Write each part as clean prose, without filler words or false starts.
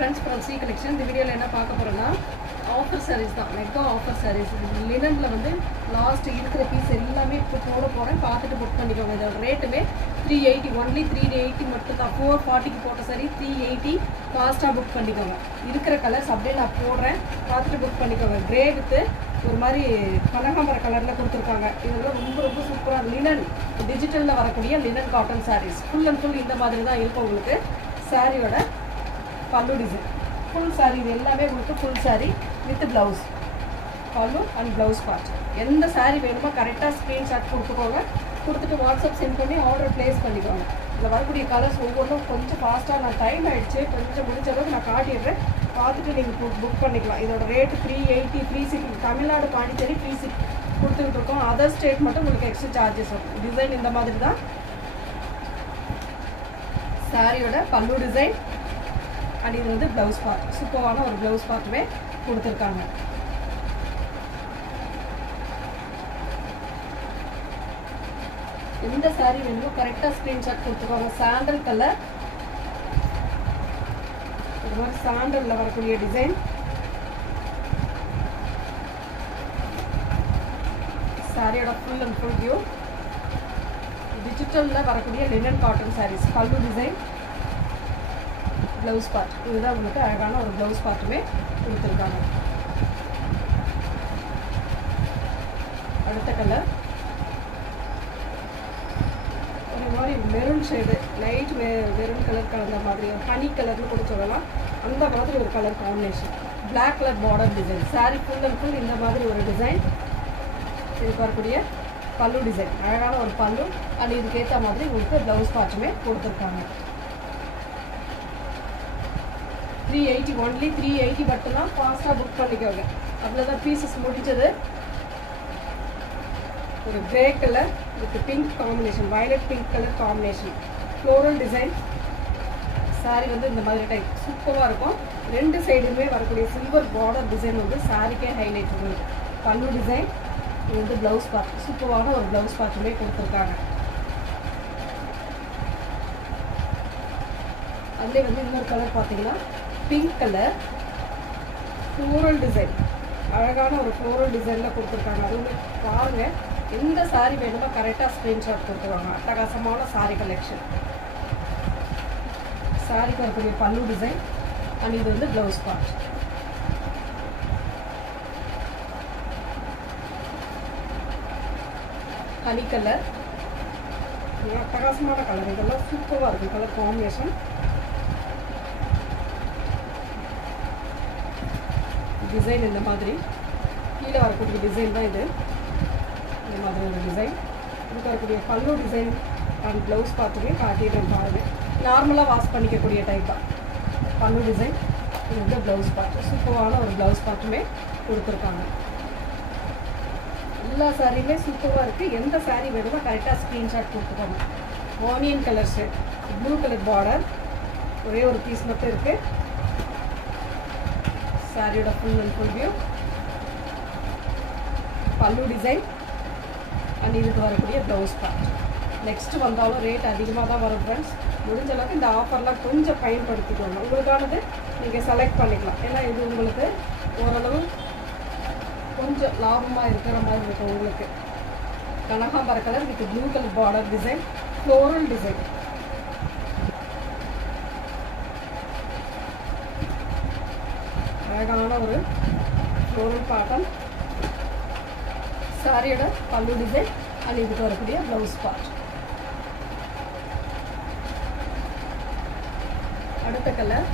Friends from C collection இந்த வீடியோல என்ன பார்க்க போறோம்னா ஆஃபர் sarees தான் மெகா ஆஃபர் sarees லினன்ல வந்து லாஸ்ட் இருக்கிற பீஸ் எல்லாமே இப்ப போட போறேன் பார்த்துட்டு புக் பண்ணிக்கோங்க இதோட ரேட்டுமே 380 only 380 மட்டும் தான் 440 க்கு போட்ட saree 380 ஃபாஸ்டா புக் பண்ணிக்கோங்க இருக்கிற கலர்ஸ் அப்படியே நான் போடுறேன் பார்த்துட்டு புக் பண்ணிக்கோங்க கிரே வித் ஒரு மாதிரி கனகாம்பர கலர்ல கொடுத்திருக்காங்க இதெல்லாம் ரொம்ப ரொம்ப சூப்பரா லினன் டிஜிட்டல்ல வரக்கூடிய linen cotton sarees full and full இந்த மாதிரி தான் இருக்கும் உங்களுக்கு சாரியோட pallu design full saree இது எல்லாமே உங்களுக்கு full saree with blouse pallu and blouse part எந்த saree வேணுமோ கரெக்ட்டா ஸ்கிரீன்ஷாட் கொடுத்துக்கோங்க கொடுத்துட்டு வாட்ஸ்அப் சென்ட் பண்ணி ஆர்டர் பிளேஸ் பண்ணிக்கோங்க இதுல வரக்கூடிய கலர்ஸ் ஒவ்வொன்றும் கொஞ்சம் ஃபாஸ்டா நான் டைம் ஆயிடுச்சு கொஞ்சம் முடிஞ்ச அளவுக்கு நான் காட்டிடுறேன் பார்த்துட்டு நீங்க புக் பண்ணிக்கலாம் இதோட ரேட் 380 360 தமிழ்நாடு பாண்டிச்சேரி 360 கொடுத்துட்டு இருக்கோம் அதர் ஸ்டேட் மட்டும் உங்களுக்கு எக்ஸ்ட்ரா சார்ஜஸ் வரும் டிசைன் இந்த மாதிரி தான் சாரியோட pallu டிசைன் and இது வந்து blouse part சூப்பரான ஒரு blouse partவே கொடுத்திருக்காங்க இந்த saree வேணுமோ கரெக்ட்டா ஸ்கிரீன்ஷாட் கொடுத்துக்கோங்க சாண்டல் கலர் இது ஒரு சாண்டல்ல வரக்கூடிய டிசைன் சாரியோட full and full view டிஜிட்டல்ல வரக்கூடிய linen cotton sarees pallu design blouse part இதுதான் உங்களுக்கு அழகான ஒரு blouse partமே கொடுத்திருக்காங்க அடுத்த கலர் ஒரு மாதிரி maroon shade light maroon colour கலந்த மாதிரி ஹனி கலர்னு கூட சொல்லலாம் அந்த மாதிரி ஒரு colour combination black colour border design saree full and full இந்த மாதிரி ஒரு டிசைன் இது வரக்கூடிய pallu டிசைன் அழகான ஒரு pallu and இதுக்கு ஏத்த மாதிரி உங்களுக்கு blouse partமே கொடுத்திருக்காங்க 380 only 380 மட்டும் தான் ஃபாஸ்டா புக் பண்ணிக்கோங்க அவ்வளவுதான் பீசஸ் முடிஞ்சது ஒரு grey colour with pink combination violet pink colour combination floral design saree வந்து இந்த மாதிரி டைப் சூப்பரா இருக்கும் ரெண்டு சைடுமே வரக்கூடிய சில்வர் border டிசைன் வந்து சாரிக்கே ஹைலைட் உங்களுக்கு pallu டிசைன் இது வந்து blouse part சூப்பரான ஒரு blouse partமே கொடுத்திருக்காங்க அதுல வந்து இன்னொரு கலர் பாத்தீங்கன்னா பிங்க் கலர் ஃப்ளோரல் டிசைன் அழகான ஒரு ஃப்ளோரல் டிசைன்ல கொடுத்திருக்காங்க அதுவும் பாருங்க எந்த saree வேணுமோ கரெக்ட்டா ஸ்கிரீன்ஷாட் கொடுத்துவாங்க அட்டகாசமான saree கலெக்ஷன் சாரிக்கு வரக்கூடிய pallu டிசைன் and இது வந்து blouse part ஹனி கலர் அட்டகாசமான கலர் இதெல்லாம் சூப்பரா இருக்கு கலர் காம்பினேஷன் டிசைன் இந்த மாதிரி கீழே வரக்கூடிய டிசைன் தான் இது இந்த மாதிரி ஒரு டிசைன் இதுக்கு வரக்கூடிய pallu டிசைன் அண்ட் ப்ளவுஸ் பார்த்துமே காட்டிடுறேன் பாருங்க நார்மலாக வாஷ் பண்ணிக்கக்கூடிய டைப்பாக pallu டிசைன் இது வந்து ப்ளவுஸ் பார்ட் சூப்பரான ஒரு ப்ளவுஸ் பார்ட்டுமே கொடுத்துருக்காங்க எல்லா சாரியுமே சூப்பராக இருக்குது எந்த saree வேணுமோ கரெக்டாக ஸ்க்ரீன்ஷாட் கொடுத்துக்கோங்க onion colour shade blue colour border ஒரே ஒரு பீஸ் மட்டும் இருக்குது சாரியோட full and full view pallu design and இதுக்கு வரக்கூடிய blouse part நெக்ஸ்ட் வந்தாலும் ரேட் அதிகமாக தான் வரும் ஃப்ரெண்ட்ஸ் முடிஞ்ச அளவுக்கு இந்த ஆஃபர்லாம் கொஞ்சம் பயன்படுத்திக்கோங்க உங்களுக்கானது நீங்கள் செலக்ட் பண்ணிக்கலாம் ஏன்னா இது உங்களுக்கு ஓரளவு கொஞ்சம் லாபமாக இருக்கிற மாதிரி இருக்கும் உங்களுக்கு கனகாம்பர colour with blue colour border design floral design அழகான ஒரு ஃப்ளோரல் பேட்டர்ன் சாரியோட pallu டிசைன் and இதுக்கு வரக்கூடிய blouse part அடுத்த கலர்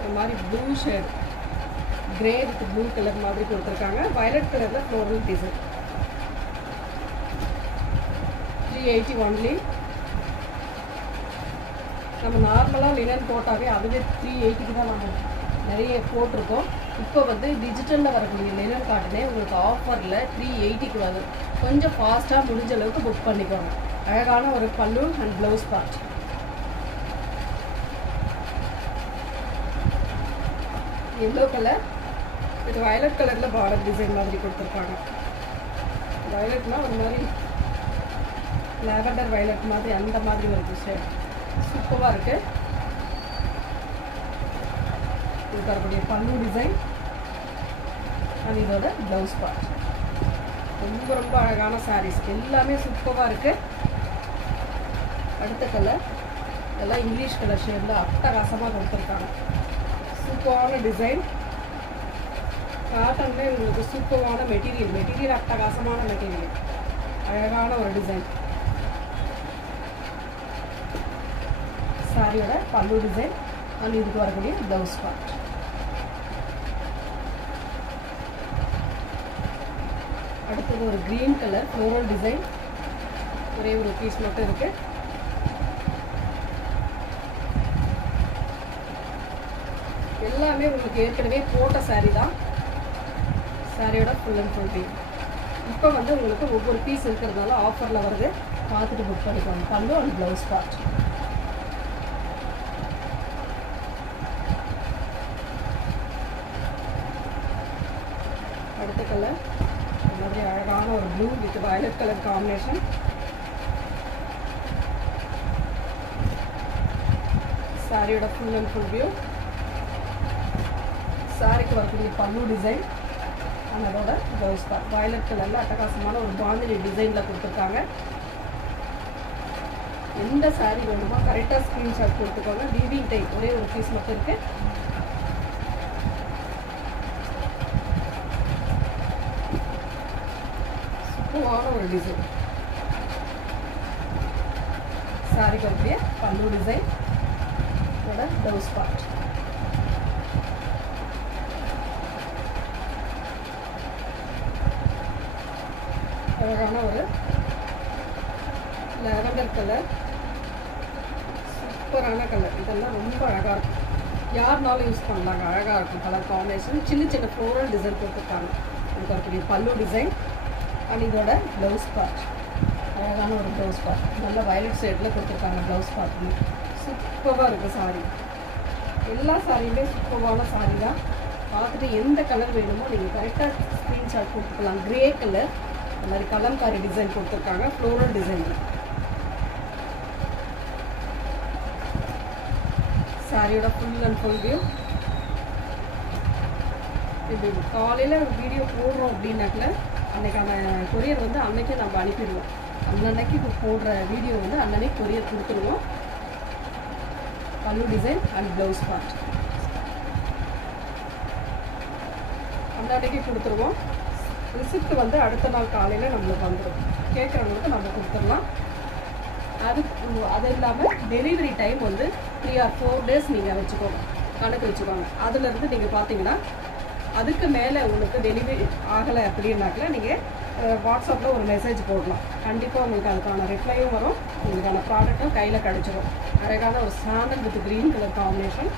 ஒரு மாதிரி blue shade grey with blue colour மாதிரி கொடுத்துருக்காங்க வயலட் கலர்ல ஃப்ளோரல் டிசைன் 380 only நம்ம நார்மலாக லினன் போட்டாவே அதுவே 380க்கு தான் நம்ம நிறைய போட்டிருக்கோம் இப்போ வந்து டிஜிட்டலில் வரக்கூடிய லினன் காட்டனே உங்களுக்கு ஆஃபரில் 380க்கு வரும் கொஞ்சம் ஃபாஸ்ட்டாக முடிஞ்ச அளவுக்கு புக் பண்ணிக்கோங்க அழகான ஒரு pallu and blouse part yellow colour இது வயலட் கலரில் பார்டர் டிசைன் மாதிரி கொடுத்துருக்காங்க வயலட்னா ஒரு மாதிரி லாவெண்டர் வயலட் மாதிரி அந்த மாதிரி ஒரு ஷேட் சூப்பராக இருக்குது இதுக்கு வரக்கூடிய பல்லு டிசைன் அண்ட் இதோட ப்ளவுஸ் பார்ட். ரொம்ப ரொம்ப அழகான சாரீஸ் எல்லாமே சூப்பராக இருக்குது. அடுத்த கலர் இதெல்லாம் இங்கிலீஷ் கலர் ஷேடில் அட்டகாசமாக கொடுத்துருக்காங்க. சூப்பரான டிசைன், காட்டன்ல உங்களுக்கு சூப்பரான மெட்டீரியல் அட்டகாசமான மெட்டீரியல், அழகான ஒரு டிசைன். சாரியோட பல்லு டிசைன் அண்ட் இதுக்கு வரக்கூடிய ப்ளவுஸ் பார்ட். அடுத்தது ஒரு க்ரீன் கலர் ஃப்ளோரல் டிசைன், ஒரே ஒரு பீஸ் மட்டும் இருக்கு. எல்லாமே உங்களுக்கு ஏற்கனவே போட்ட சாரீ தான். சாரியோட ஃபுல் அண்ட் ஃபுல் பீஸ். இப்போ வந்து உங்களுக்கு ஒவ்வொரு பீஸ் இருக்கிறதுனால ஆஃபரில் வருது, பார்த்துட்டு புக் பண்ணிக்கோங்க. பல்லு அண்ட் ப்ளவுஸ் பார்ட். அடுத்த கலர் இந்த மாதிரி அழகான ஒரு blue with violet colour combination. சாரியோட ஃபுல் அண்ட் ஃபுல் வியூ. சாரிக்கு வரக்கூடிய பல்லு டிசைன் அண்ட் அதோட ப்ளவுஸ் பார்ட். வயலட் கலரில் அட்டகாசமான ஒரு பாந்தினி டிசைனில் கொடுத்துருக்காங்க. எந்த சாரீ வேணுமோ கரெக்டாக ஸ்க்ரீன்ஷாட் கொடுத்துக்கோங்க. வீவிங் டைப் ஒரே ஒரு பீஸ் மட்டும் இருக்குது. சூப்பரான ஒரு டிசைன். சாரிக்கு வரக்கூடிய பல்லு டிசைன் அதோட ப்ளவுஸ் பார்ட். அழகான ஒரு லாவெண்டர் கலர், சூப்பரான கலர். இதெல்லாம் ரொம்ப அழகாக இருக்கும், யாருனாலும் யூஸ் பண்ணலாங்க. அழகாக இருக்கும் கலர் காம்பினேஷன். சின்ன சின்ன ஃப்ளோரல் டிசைன் கொடுத்துருக்காங்க. இதுக்கு வரக்கூடிய பல்லு டிசைன் அண்ட் இதோட ப்ளவுஸ் பார்ட். அழகான ஒரு ப்ளவுஸ் பார்ட், நல்ல வயலட் ஷேடில் கொடுத்துருக்காங்க ப்ளவுஸ் பார்ட்னு. சூப்பராக இருக்குது சாரீ. எல்லா சாரியுமே சூப்பரான சாரீ தான். பார்த்துட்டு எந்த கலர் வேணுமோ நீங்கள் கரெக்டாக ஸ்க்ரீன்ஷாட் கொடுத்துக்கலாம். க்ரே கலர் இந்த மாதிரி கலம்காரி டிசைன் கொடுத்துருக்காங்க, ஃப்ளோரல் டிசைனில். சாரியோட ஃபுல் அண்ட் ஃபுல் வியூ. இது காலையில் வீடியோ போடுறோம் அப்படின்னாக்கல அன்றைக்கான கொரியர் வந்து அன்றைக்கே நம்ம அனுப்பிடுவோம். அன்னன்னைக்கு போடுற வீடியோ வந்து அன்னன்னைக்கு கொரியர் கொடுத்துருவோம். பல்லு டிசைன் அண்ட் ப்ளவுஸ் பார்ட் அன்னன்னைக்கு கொடுத்துருவோம். ரிசிப்ட் வந்து அடுத்த நாள் காலையில் நம்மளுக்கு வந்துடும். கேட்குறவங்களுக்கு நம்ம கொடுத்துடலாம். அது இல்லாமல் டெலிவரி டைம் வந்து 3 or 4 days நீங்கள் வச்சுக்கோங்க, கணக்கு வச்சுக்கோங்க. அதுலேருந்து நீங்கள் பார்த்தீங்கன்னா அதுக்கு மேலே உங்களுக்கு டெலிவரி ஆகலை அப்படின்னாக்கல நீங்கள் வாட்ஸ்அப்பில் ஒரு மெசேஜ் போடலாம். கண்டிப்பாக உங்களுக்கு அதுக்கான ரிப்ளையும் வரும், உங்களுக்கான ப்ராடக்ட்டும் கையில் கிடச்சிடும். அழகான ஒரு sandal with green colour combination,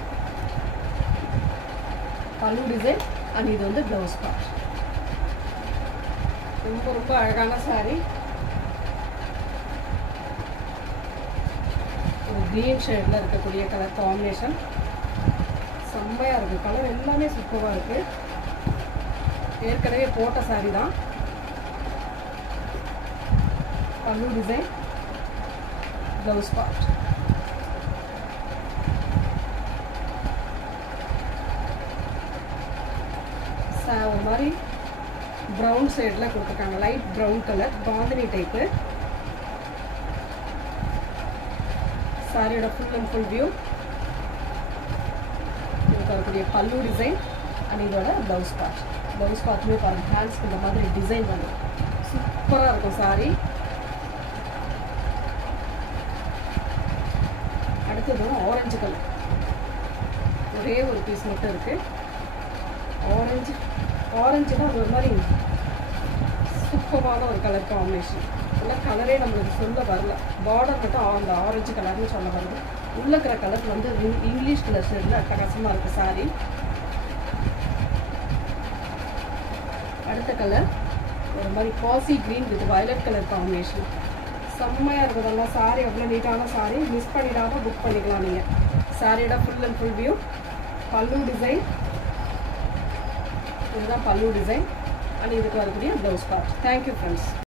பல்லு டிசைன் அண்ட் இது வந்து ப்ளவுஸ் பார்ட். ரொம்ப ரொம்ப அழகான சாரீ. ஒரு க்ரீன் ஷேடில் இருக்கக்கூடிய கலர் காம்பினேஷன் செம்மையாக இருக்குது. கலர் எல்லாமே சூப்பராக இருக்குது. ஏற்கனவே போட்ட சாரீ தான். பல்லு டிசைன் ப்ளவுஸ் பார்ட். ஒரு மாதிரி ப்ரௌன் ஷேடில் கொடுத்துருக்காங்க, light brown colour bandhani type. சாரியோட ஃபுல் அண்ட் ஃபுல் வியூ. இதுக்கு வரக்கூடிய பல்லு டிசைன் அண்ட் இதோட ப்ளவுஸ் பார்ட். ப்ளவுஸ் பார்ட்டுமே பாருங்கள், ஹேண்ட்ஸ்க்கு இந்த மாதிரி டிசைன் வந்து சூப்பராக இருக்கும் சாரீ. அடுத்தது ஆரஞ்சு கலர், ஒரே ஒரு பீஸ் மட்டும் இருக்குது. ஆரஞ்சுனா ஒரு மாதிரி சூப்பரான ஒரு கலர் காம்பினேஷன். இல்லை கலரே நம்மளுக்கு சொல்ல வரல, பார்டர் மட்டும் அந்த ஆரஞ்சு கலர்னு சொல்ல வருது. உள்ள இருக்கிற கலர் வந்து இங்கிலீஷ் கலர் ஷேடில் அட்டகாசமாக இருக்குது சாரீ. அடுத்த கலர் ஒரு மாதிரி பாசி green with violet colour combination. செம்மையாக இருக்குதுல்ல சாரீ, அவ்வளோ நீட்டான சாரீ. மிஸ் பண்ணிடாமல் புக் பண்ணிக்கலாம் நீங்கள். சாரியோட ஃபுல் அண்ட் ஃபுல் வியூ. பல்லு டிசைன், இதுதான் பல்லு டிசைன் அண்ட் இதுக்கு வரக்கூடிய ப்ளவுஸ் பார்ட். Thank you friends.